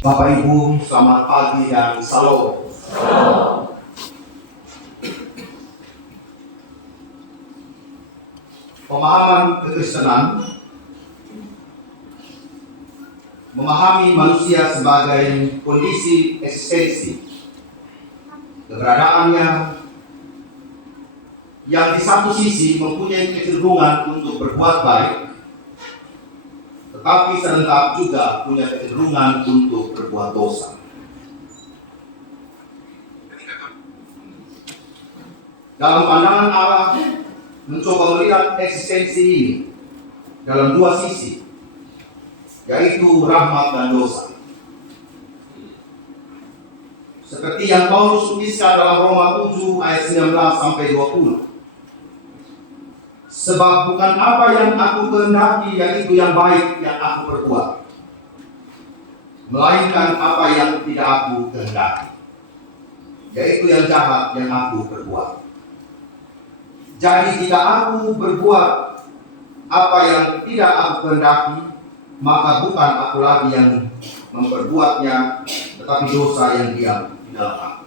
Bapak Ibu, selamat pagi dan salam. Pemahaman kekristenan memahami manusia sebagai kondisi eksistensi, keberadaannya yang di satu sisi mempunyai kecenderungan untuk berbuat baik, tetapi serentak juga punya kecenderungan untuk berbuat dosa. Dalam pandangan Allah, mencoba melihat eksistensi ini dalam dua sisi, yaitu rahmat dan dosa. Seperti yang Paulus tuliskan dalam Roma 7 ayat 19 sampai 20. Sebab bukan apa yang aku kehendaki yaitu yang baik yang aku perbuat, melainkan apa yang tidak aku kehendaki, yaitu yang jahat yang aku perbuat. Jadi jika aku berbuat apa yang tidak aku kehendaki, maka bukan aku lagi yang memperbuatnya, tetapi dosa yang diam di dalam aku.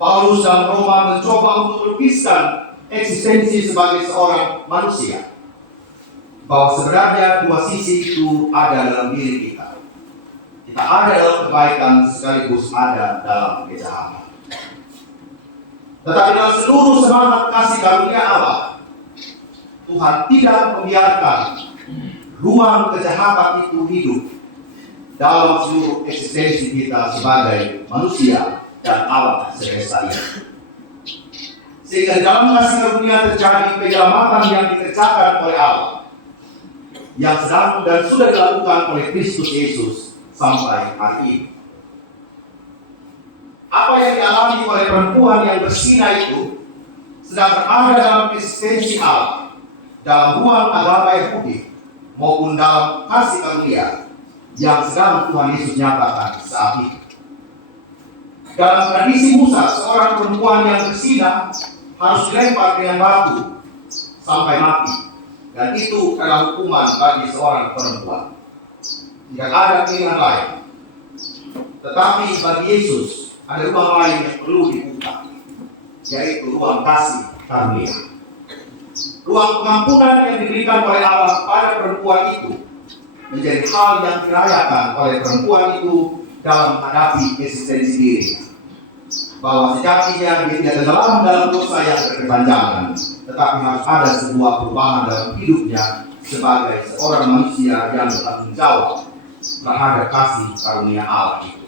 Paulus dan Roma mencoba untuk melukiskan eksistensi sebagai seorang manusia, bahwa sebenarnya dua sisi itu ada dalam diri kita. Kita ada dalam kebaikan sekaligus ada dalam kejahatan. Tetapi dalam seluruh semangat kasih karunia Allah, Tuhan tidak membiarkan ruang kejahatan itu hidup dalam seluruh eksistensi kita sebagai manusia dan alam semesta ini. Sehingga dalam kasih karunia terjadi penyelamatan yang dikerjakan oleh Allah, yang sedang dan sudah dilakukan oleh Kristus Yesus sampai hari ini. Apa yang dialami oleh perempuan yang berzina itu sedang berada dalam eksistensi Allah, dalam ruang agama Yahudi maupun dalam kasih karunia yang sedang Tuhan Yesus nyatakan saat ini. Dalam tradisi Musa, seorang perempuan yang berzina harus dilempar dengan batu sampai mati, dan itu adalah hukuman bagi seorang perempuan. Tidak ada pilihan lain. Tetapi bagi Yesus ada ruang lain yang perlu dibuka, yaitu ruang kasih karunia. Ruang pengampunan yang diberikan oleh Allah pada perempuan itu menjadi hal yang dirayakan oleh perempuan itu dalam menghadapi eksistensi dirinya, bahwa sejatinya dia tidak tenggelam dalam dosa yang berkepanjangan, tetapi harus ada sebuah perubahan dalam hidupnya sebagai seorang manusia yang bertanggung jawab terhadap kasih karunia Allah itu.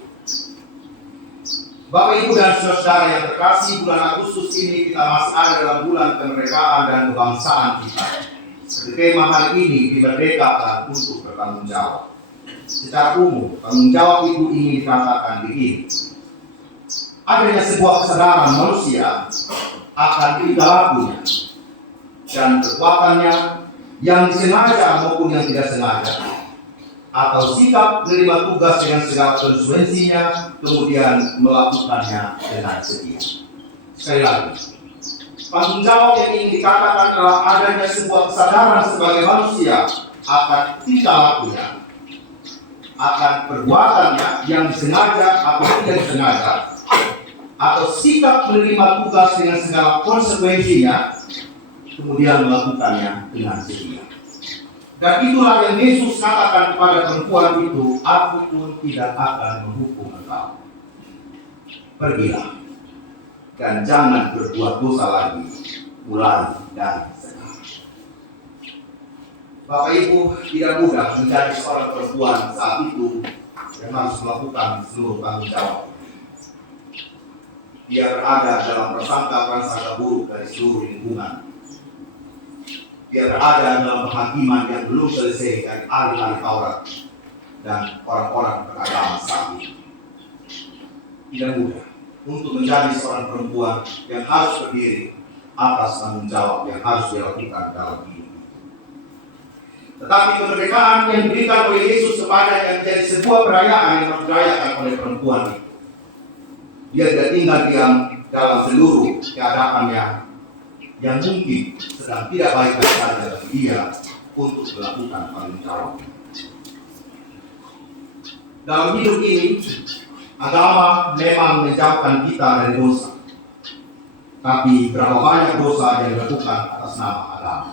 Bapak Ibu dan saudara yang terkasih, bulan Agustus ini kita masih ada dalam bulan kemerdekaan dan kebangsaan kita. Seperti tema hari ini, dimerdekakan untuk bertanggung jawab. Secara umum, tanggung jawab itu ingin dikatakan begini: adanya sebuah kesadaran manusia akan perilakunya dan perbuatannya yang disengaja maupun yang tidak sengaja, atau sikap menerima tugas dengan segala konsekuensinya, kemudian melakukannya dengan setia. Sekali lagi, tanggung jawab yang ingin dikatakan adalah adanya sebuah kesadaran sebagai manusia akan tingkah lakunya, akan perbuatannya yang disengaja atau tidak disengaja, atau sikap menerima tugas dengan segala konsekuensinya, kemudian melakukannya dengan setia. Dan itulah yang Yesus katakan kepada perempuan itu, aku pun tidak akan menghukum engkau. Pergilah dan jangan berbuat dosa lagi, mulai dari sekarang. Bapak Ibu, tidak mudah menjadi seorang perempuan saat itu yang harus melakukan seluruh tanggung jawab. Dia berada dalam prasangka buruk dari seluruh lingkungan. Dia berada dalam penghakiman yang belum selesai dari ahli-ahli Taurat dan orang-orang beragama saat ini. Tidak mudah untuk menjadi seorang perempuan yang harus berdiri atas tanggung jawab yang harus dilakukan dalam hidup. Tetapi kemerdekaan yang diberikan oleh Yesus kepadanya menjadi sebuah perayaan yang harus dirayakan oleh perempuan itu. Dia tidak tinggal diam dalam seluruh keadaannya yang mungkin sedang tidak baik-baik saja bagi dia untuk melakukan tanggung jawab. Dalam hidup ini, agama memang menjauhkan kita dari dosa. Tapi berapa banyak dosa yang dilakukan atas nama agama.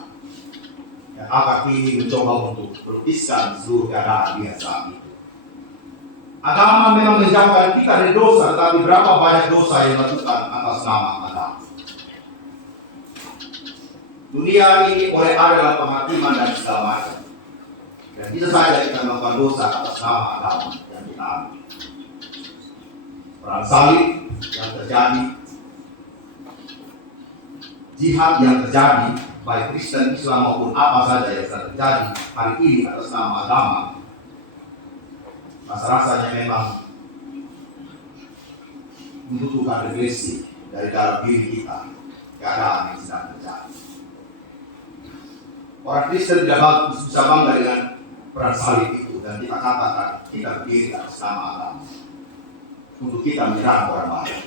Yang akan kini mencoba untuk melukiskan seluruh keadaan dia saat itu. Agama memang menjauhkan kita dari dosa, tetapi berapa banyak dosa yang dilakukan atas nama agama. Dunia ini oleh ada dalam penghakiman dan segala macam. Dan bisa saja kita melakukan dosa atas nama agama yang kita ambil. Perang salib yang terjadi, jihad yang terjadi, baik Kristen, Islam maupun apa saja yang sedang terjadi hari ini atas nama agama, rasa-rasanya memang membutuhkan refleksi dari dalam diri kita keadaan yang sedang terjadi. Orang Kristen tidak bisa bangga dengan perang salib itu, dan kita katakan kita berdiri atas nama agama untuk kita menyerang orang lain.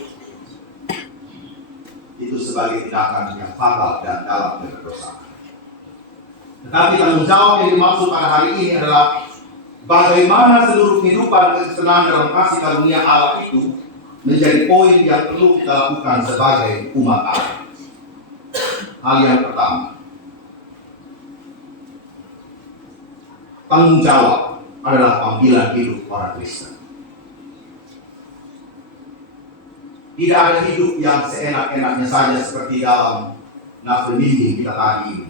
Itu sebagai tindakan yang fatal dan dalam berdosa. Tetapi tanggung jawab yang dimaksud pada hari ini adalah bagaimana seluruh kehidupan kesenangan dalam kasih karunia Allah itu menjadi poin yang perlu kita lakukan sebagai umat Allah. Hal yang pertama, tanggung jawab adalah panggilan hidup orang Kristen. Tidak ada hidup yang seenak-enaknya saja seperti dalam nafsu minggu kita tadi ini.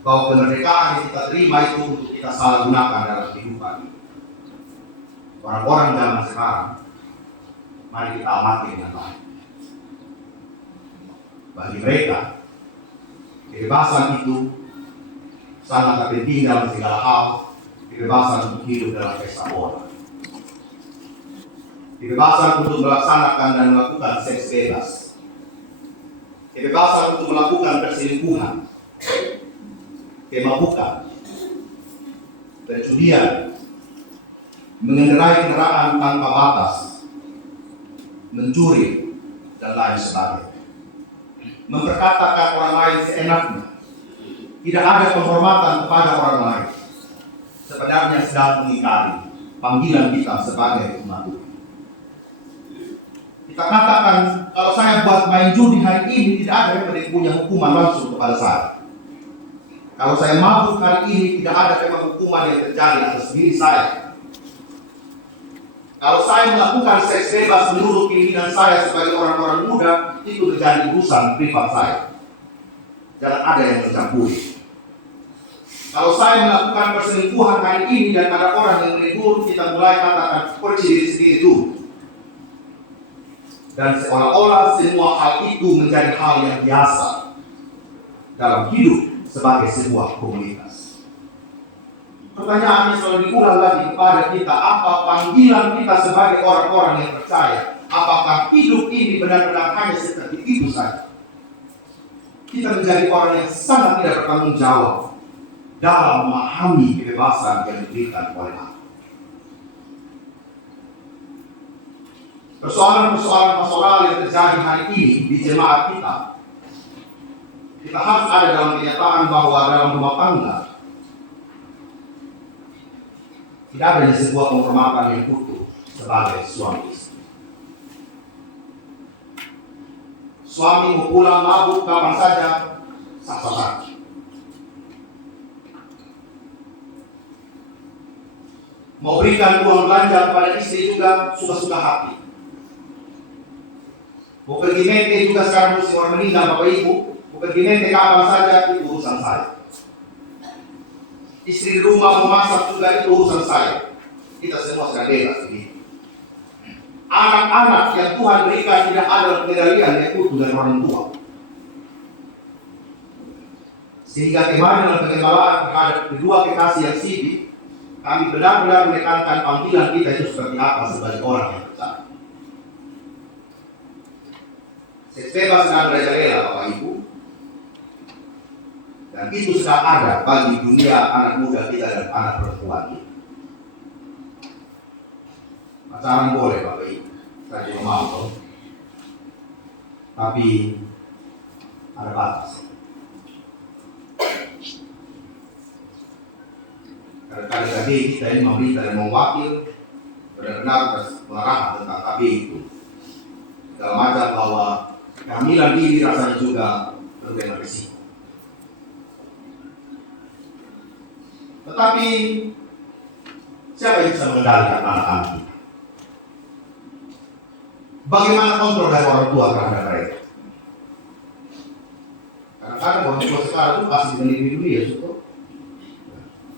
Bahwa kemerdekaan yang kita terima itu untuk kita salah gunakan dalam kehidupan ini. Orang-orang zaman sekarang, mari kita amati dengan baik. Bagi mereka, kebebasan itu sangat penting dalam segala hal. Kebebasan untuk hidup dalam pesta pora. Kebebasan untuk melaksanakan dan melakukan seks bebas. Kebebasan untuk melakukan perselingkuhan, kemabukan, perjudian, mengendarai kendaraan tanpa batas, mencuri, dan lain sebagainya. Memperkatakan orang lain seenaknya. Tidak ada penghormatan kepada orang lain. Sebenarnya sedang mengingkari panggilan kita sebagai umat Tuhan. Kita katakan, kalau saya buat main judi hari ini, tidak ada yang punya hukuman langsung kepada saya. Kalau saya mabuk hari ini, tidak ada memang hukuman yang terjadi atas diri saya. Kalau saya melakukan seks bebas menurut keinginan saya sebagai orang-orang muda, itu terjadi urusan privat saya. Jangan ada yang mencampuri. Kalau saya melakukan perselingkuhan hari ini dan ada orang yang menegur, kita mulai katakan, pergi diri sendiri dulu. Dan seolah-olah semua hal itu menjadi hal yang biasa dalam hidup sebagai sebuah komunitas. Pertanyaannya selalu diulang lagi kepada kita, apa panggilan kita sebagai orang-orang yang percaya? Apakah hidup ini benar-benar hanya seperti itu saja? Kita menjadi orang yang sangat tidak bertanggung jawab dalam memahami kebebasan yang diberikan oleh Allah. Persoalan-persoalan pastoral yang terjadi hari ini di jemaat kita harus ada dalam kenyataan bahwa dalam rumah tangga tidak ada sebuah penghormatan yang utuh sebagai suami istri. Suami mau pulang mabuk kapan saja, sah-sah saja. Mau berikan uang belanja kepada istri juga suka-suka hati. Mau pergi mente juga sekarang musim orang meninggal Bapak Ibu. Mau pergi mente kapan saja, itu urusan saya. Istri di rumah memasak juga itu urusan saya. Kita semua sedang bebas ini. Anak-anak yang Tuhan berikan tidak ada pengendalian yang utuh dari orang tua. Sehingga kemarin dalam pengembalaan terhadap kedua kekasih yang sibuk, kami benar-benar menekankan panggilan kita itu seperti apa sebagai orang yang percaya. Seks bebas dan merajalela Bapak Ibu. Dan itu sedang ada bagi dunia anak muda kita dan anak perempuan kita. Pacaran boleh Bapak Ibu, saya juga mau. Tapi ada batas. Kadang-kadang kita ini memerintah dan mewakil, kadang-kadang mendengar pengarahan tentang KB itu, segala macam bahwa kehamilan ini rasanya juga berbeda risiko. Tetapi siapa yang bisa mengendalikan anak-anak kita? Bagaimana kontrol dari orang tua terhadap mereka? Kadang-kadang orang tua sekarang itu pasti meneliti dulu ya, suka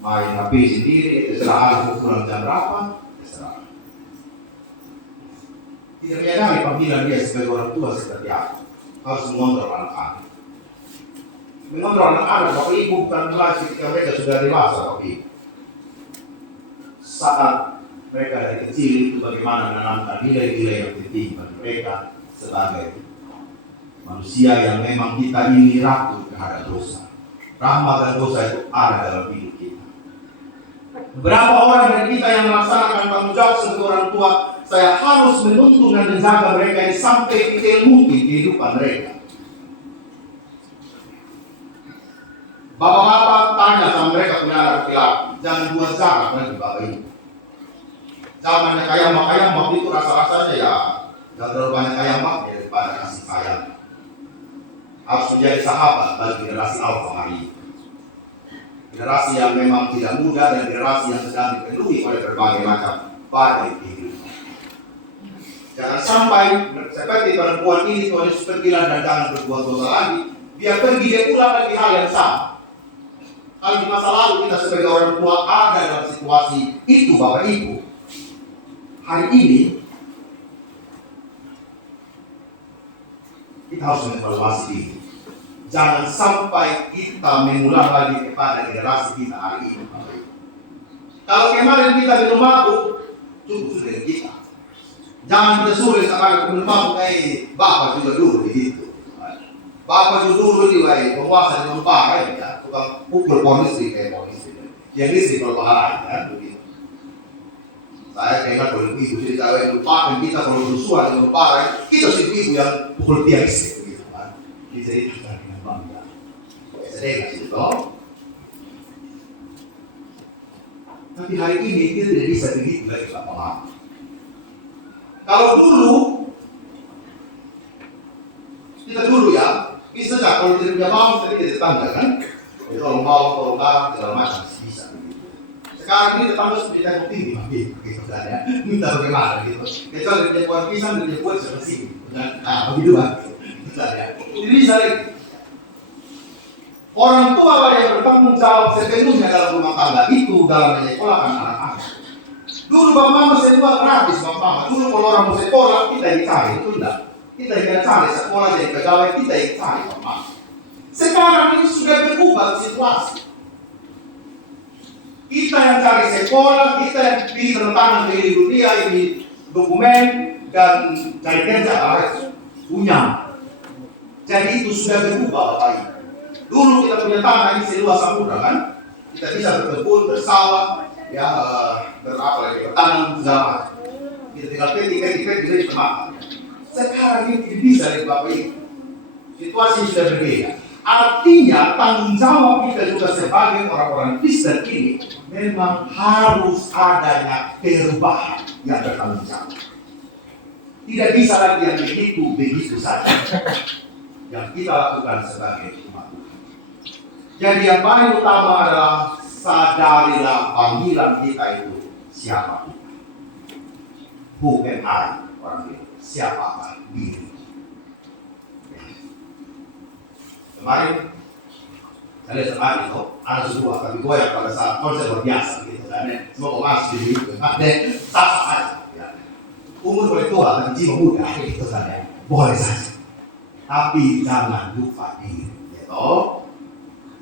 main HP sendiri, terserah anak pulang jam berapa, terserah. Tidak menyadari panggilan dia sebagai orang tua seperti apa. Harus mengontrol anak-anak. Mengontrol anak-anak, Bapak Ibu bukan mulai ketika mereka sudah dewasa, Bapak Ibu. Saat mereka dari kecil itu bagaimana menanamkan nilai-nilai yang penting bagi mereka sebagai manusia yang memang kita ini rapuh terhadap dosa. Rahmat dan dosa itu ada dalam hidup kita. Beberapa orang dari kita yang melaksanakan tanggung jawab sebagai orang tua, saya harus menuntun dan menjaga mereka ini sampai detail mungkin kehidupan mereka. Bapak-bapak tanya sama mereka punya anak laki-laki, jangan buat jarak nanti Bapak Ibu. Zamannya kayak itu rasa-rasanya ya nggak terlalu banyak kayak daripada kasih sayang. Harus menjadi sahabat bagi generasi alfa hari ini. Generasi yang memang tidak muda dan generasi yang sedang dipenuhi oleh berbagai macam badai kehidupan. Jangan sampai seperti perempuan ini Tuhan Yesus berbilang dan jangan berbuat dosa lagi. Dia pergi dia ulang lagi hal yang sama. Kalau di masa lalu kita sebagai orang tua ada dalam situasi itu Bapak Ibu. Hari ini kita harus mengevaluasi diri. Jangan sampai kita mengulang lagi kepada generasi kita hari ini. Kalau kemarin kita minum mabuk, cukup sudah kita. Jangan kita sulit sekali minum mabuk, Bapak juga dulu begitu. Bapak juga dulu di penguasa di Bapak ya, tukang pukul polisi kayak polisi. Yang istri kalau pahala ya begitu. Saya ingat kalau ibu jadi tahu yang lupakan kita kalau bersuara yang lupakan kita sih ibu yang pukul dia istri begitu kan. Bisa itu kan dengan bangga. Saya kasih tahu. Tapi hari ini kita tidak bisa begitu lagi lama-lama. Kalau kita dulu ya bisa nggak kalau tidak punya mau kita tidak tetangga kan? Itu kalau mau kalau nggak segala macam bisa. Sekarang ini tetangga sudah tidak tinggi gitu kan ya. Minta bagaimana gitu. Kecuali dia buat pisang dia buat seperti ini. Begitu kan? Ya. Jadi bisa lagi. Orang tua yang bertanggung jawab sepenuhnya dalam rumah tangga itu dalam menyekolahkan anak-anak. Dulu Bapak Mama sekolah gratis Bapak Mama. Dulu kalau orang mau sekolah kita yang cari, itu enggak. Kita yang cari sekolah jadi pegawai kita yang cari Bapak Mama. Sekarang ini sudah berubah situasi. Kita yang cari sekolah, kita yang pilih tantangan dari dunia ini dokumen dan cari kerja harus punya. Jadi itu sudah berubah Bapak Ibu. Dulu kita punya tanah ini seluas samudra kan, kita bisa berkebun, bersawah, ya bertanam segala. Kita tinggal petik jadi termakan. Sekarang ini tidak bisa dari Bapak Ibu. Situasi sudah berbeda. Artinya tanggung jawab kita juga sebagai orang-orang Kristen ini memang harus adanya perubahan yang bertanggung jawab. Tidak bisa lagi yang begitu saja yang kita lakukan sebagai umat Tuhan. Jadi yang paling utama adalah sadarilah panggilan kita itu siapa kita. Bukan orang itu, siapakah diri. Kemarin saya lihat sekali ada sebuah tapi goyang pada saat konser luar biasa gitu kan ya. Semua pemalas di situ ada sah saja ya. Umur boleh tua tapi jiwa muda gitu kan ya. Boleh saja. Tapi jangan lupa diri gitu.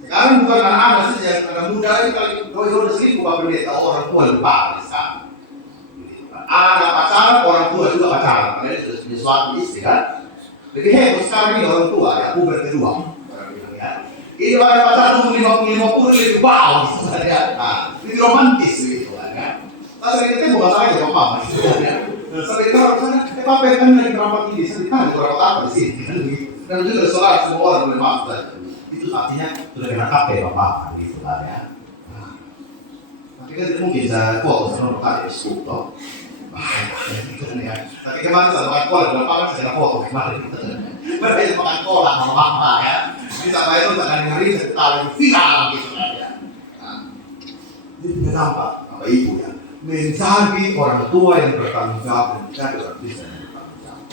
Sekarang bukan anak-anak saja yang anak muda ini kali udah seribu Pak Pendeta orang tua lupa sekarang. Ada pacaran orang tua juga pacaran karena itu sudah punya suami istri kan. Lebih hebat sekarang ini orang tua ya puber kedua. Ini orang pacaran umur 50 lebih bau gitu kan ya. Nah, ini romantis gitu kan ya. Tapi kita bukan salah ya Pak Mama gitu kan ya. Sampai kita orang sana, Papa kan lagi merawat ini, saya ditanya orang apa di sini kan begitu. Dan juga soal semua orang boleh maaf itu artinya sudah kena KP Bapak gitu kan ya. Tapi kan tidak mungkin saya fokus sama Bapak ya, Ya. Tapi kemarin saya makan kola, berapa kan saya foto kemarin. Berbeda makan kola sama mama ya. Jadi sampai itu akan ngeri sekali viral gitu kan ya. Nah, ini tidak nampak Bapak Ibu ya. Mencari orang tua yang bertanggung jawab dan mencari orang Kristen yang bertanggung jawab.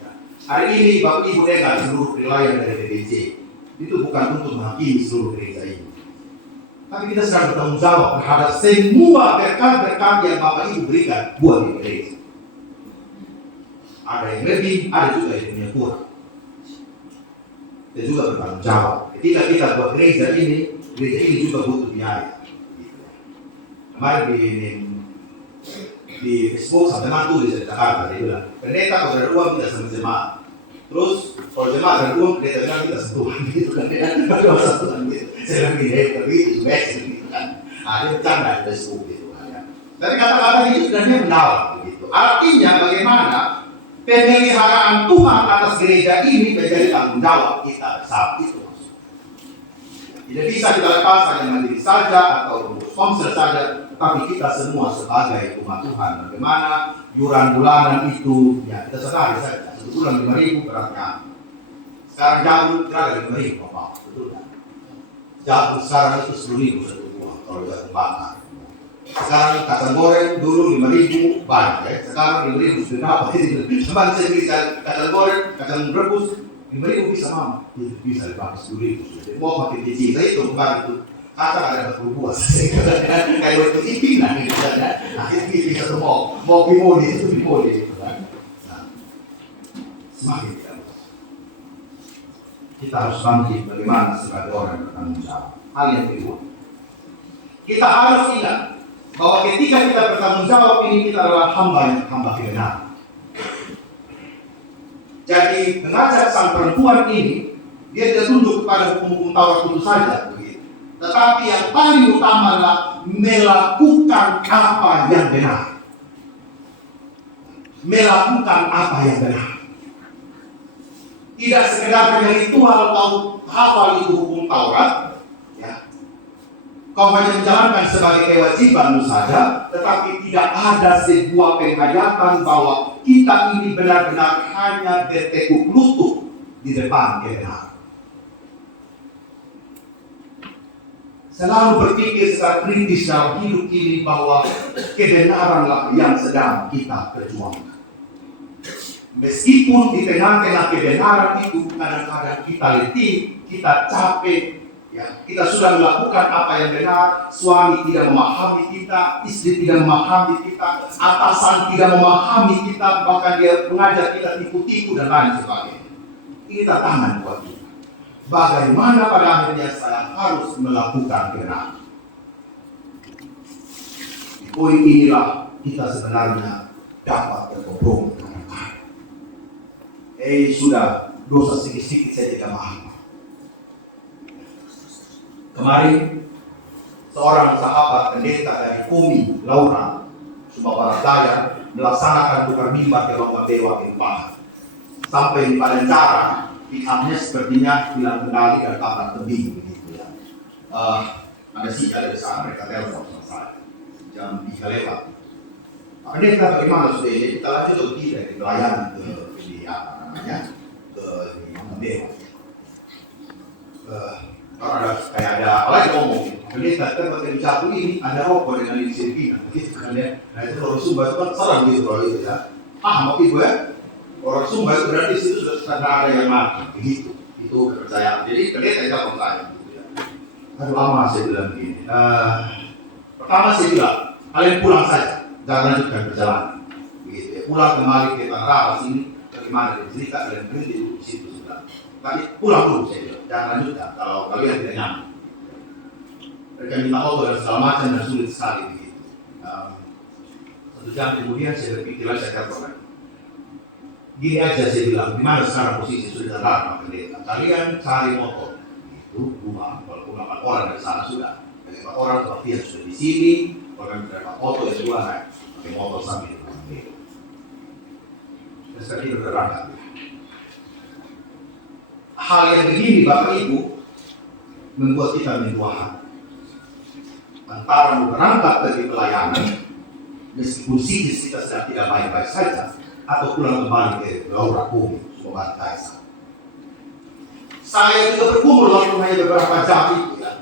Ya. Hari ini Bapak Ibu dengar seluruh penilaian dari DPJ itu bukan untuk menghakimi seluruh gereja ini. Tapi kita sedang bertanggung jawab terhadap semua berkat-berkat yang Bapak Ibu berikan buat di gereja. Ada yang lebih, ada juga yang kurang. Kita juga bertanggung jawab. Ketika kita buat gereja ini juga butuh biaya. Kemarin di Facebook sama teman tuh di Jakarta dia bilang, pendeta kalau ada uang kita sama jemaat. Terus kalau jemaat ada uang pendeta bilang kita sentuhan gitu kan? Ada sentuhan gitu. Saya bilang gini, tapi itu baik gitu kan. Dia bercanda di Facebook gitu kan ya. Tapi kata-kata itu sebenarnya mendalam begitu. Artinya bagaimana pemeliharaan Tuhan atas gereja ini menjadi tanggung jawab kita saat itu. Tidak bisa kita lepas hanya mandiri saja atau sponsor saja, tapi kita semua sebagai umat Tuhan. Bagaimana yuran bulanan itu, ya kita sadari saja. 1 bulan 5.000 beratnya. Sekarang jagung kira-kira 5.000 Bapak, betul kan? Jagung sekarang itu 10.000 satu buah kalau jagung bakar. Sekarang kacang goreng dulu 5.000 banyak ya. Sekarang 5.000 sudah dapat. Kemarin saya beli kacang goreng, kacang rebus 5.000 bisa mama, bisa dipakai 10.000. Mau pakai biji, saya itu kemarin itu kacang ada 40 buah. Kayak waktu itu nah gitu kan ya. Nah itu bisa tuh mau bimodi itu bimodi gitu kan. Nah, semakin tidak. Kita harus bangkit bagaimana sebagai orang yang bertanggung jawab. Hal yang kedua, kita harus ingat bahwa ketika kita bertanggung jawab ini kita adalah hamba kebenaran. Jadi mengajak sang perempuan ini, dia tidak tunduk kepada hukum-hukum Taurat itu saja, begitu. Tetapi yang paling utama adalah melakukan apa yang benar. Melakukan apa yang benar. Tidak sekedar hanya ritual atau hafal itu hukum Taurat, ya. Kau hanya menjalankan sebagai kewajibanmu saja, tetapi tidak ada sebuah penghayatan bahwa kita ini benar-benar hanya bertekuk lutut di depan kebenaran. Selalu berpikir secara kritis dalam hidup ini bahwa kebenaranlah yang sedang kita perjuangkan. Meskipun di tengah-tengah kebenaran itu kadang-kadang kita letih, kita capek, ya, kita sudah melakukan apa yang benar, suami tidak memahami kita, istri tidak memahami kita, atasan tidak memahami kita, bahkan dia mengajar kita tipu-tipu dan lain sebagainya. Ini tantangan buat kita. Bagaimana pada akhirnya saya harus melakukan kebenaran? Di poin inilah kita sebenarnya dapat berkompromi dengan Tuhan. Sudah dosa sedikit-sedikit saya tidak maaf. Kemarin seorang sahabat pendeta dari Kumi, Laura, Sumatera Barat melaksanakan tukar mimbar ke Lomba Dewa Kempah. Sampai pada cara pihaknya sepertinya hilang kendali dan tabrak tebing begitu ya. Ada sinyal dari sana, mereka telepon sama saya jam 3 lewat. Pak pendeta bagaimana sudah ini? Kita lanjut atau tidak di pelayanan ke Lomba Dewa. Kalau ada apalagi ngomong, pendeta kan pakai satu ini ada rokok dengan ini sini, gitu kan ya. Nah itu orang Sumba itu kan serang gitu kalau itu ya. Maaf ibu ya, orang Sumba itu berarti situ sudah ada yang mati, begitu. Itu kepercayaan. Jadi pendeta itu percaya. Gitu ya. Aduh lama saya bilang begini. Pertama saya bilang, kalian pulang saja, jangan lanjutkan perjalanan. Begitu ya. Pulang kembali ke Tangerang sini, bagaimana cerita kalian berhenti di situ sudah. Tapi pulang dulu saya bilang, jangan lanjutkan kalau kalian tidak nyaman. Mereka minta foto dan segala macam dan sulit sekali begitu. 1 jam kemudian saya berpikir lagi, saya telepon lagi. Gini aja saya bilang, gimana sekarang posisi sudah terlarang Pak Pendeta? Kalian cari motor, itu rumah, walaupun 8 orang dari sana sudah. Dari 4 orang seperti yang sudah di sini, bahkan beberapa foto yang kedua naik pakai motor sambil itu. Dan sekarang itu berangkat. Hal yang begini Bapak Ibu membuat kita menduakan antara berangkat dari pelayanan Meskipun psikis kita sedang tidak baik-baik saja, atau pulang kembali ke gelora bumi, sobat Kaisar. Saya juga berkumur waktu hanya beberapa jam itu ya.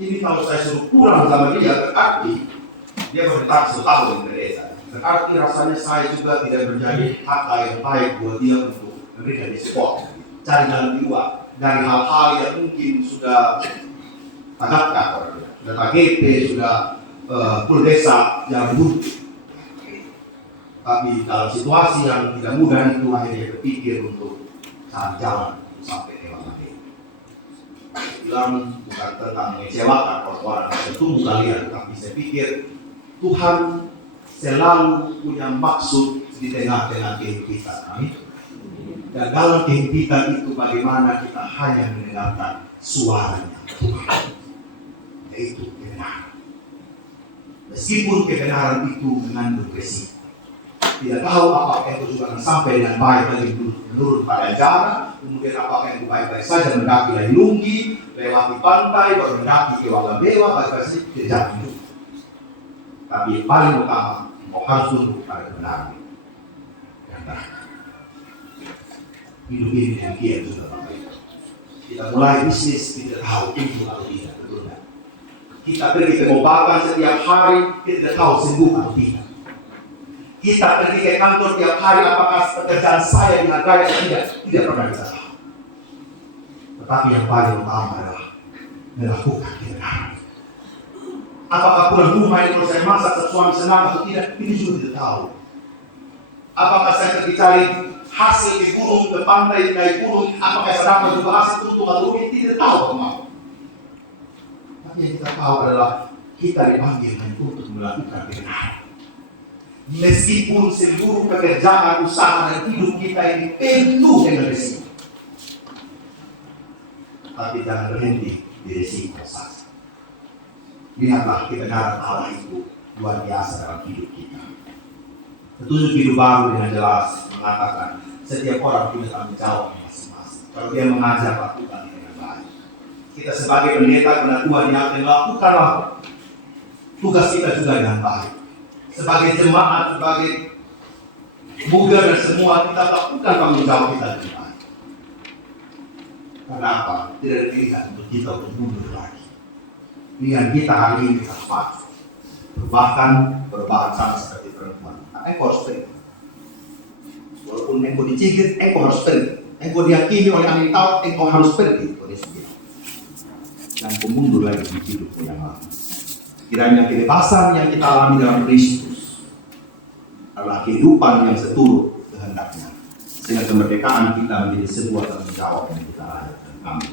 Ini kalau saya suruh pulang sama dia, berarti dia berdetak setahun di desa. Berarti rasanya saya juga tidak menjadi kakak yang baik buat dia untuk memberikan di sekolah. Cari jalan keluar dari hal-hal yang mungkin sudah tagapkan, sudah KGP, sudah full desa yang buruk. Tapi dalam situasi yang tidak mudah itu akhirnya berpikir untuk cari jalan sampai ke Evangelis. Bilang bukan tentang mengecewakan orang-orang tertentu kalian, tapi saya pikir Tuhan selalu punya maksud di tengah-tengah kehidupan kami. Dan dalam kehidupan itu bagaimana kita hanya mendengarkan suaranya Tuhan, yaitu kebenaran. Meskipun kebenaran itu mengandung resiko, tidak tahu apakah itu juga akan sampai dengan baik lagi menurut pada jalan, kemudian apakah itu baik-baik saja mendaki dari Lunggi, lewati pantai, baru mendaki ke Wagabewa, baik-baik saja tidak hidup. Tapi yang paling utama, kau harus tunduk pada kebenaran dan terang. Hidup ini demikian juga Bapak Ibu. Kita mulai bisnis tidak tahu itu atau tidak, betul kan? Kita pergi pengobatan setiap hari tidak tahu sembuh atau tidak. Kita pergi ke kantor tiap hari apakah pekerjaan saya dihargai atau tidak pernah bisa tahu. Tetapi yang paling utama adalah melakukan kebenaran. Apakah pulang rumah ini kalau saya masak suami senang atau tidak, ini juga tidak tahu. Apakah saya pergi cari hasil di gunung, ke pantai, naik gunung, apakah saya dapat juga hasil untuk atau tidak tahu teman. Tapi yang kita tahu adalah kita dipanggil hanya untuk melakukan kebenaran. Meskipun seluruh pekerjaan, usaha dan hidup kita ini penuh dengan risiko, tapi jangan berhenti di risiko saja. Lihatlah kebenaran Allah itu luar biasa dalam hidup kita. Petunjuk hidup baru dengan jelas mengatakan setiap orang punya tanggung jawab masing-masing. Kalau dia mengajar, lakukan dengan baik. Kita sebagai pendeta penatua diakan lakukanlah tugas kita juga dengan baik. Sebagai jemaat, sebagai muda dan semua kita lakukan tanggung jawab kita dengan baik. Karena apa? Tidak ada pilihan untuk kita untuk mundur lagi. Pilihan kita hari ini kita maju. Bahkan perubahan sama seperti perempuan. Engkau harus pergi. Walaupun engkau dicigit, engkau harus pergi. Engkau dihakimi oleh ahli Taurat, engkau harus pergi. Dan kau mundur lagi di hidupmu yang lama. Kiranya kebebasan yang kita alami dalam Kristus adalah kehidupan yang seturut kehendaknya, sehingga kemerdekaan kita menjadi sebuah tanggung jawab yang kita lakukan. Amin.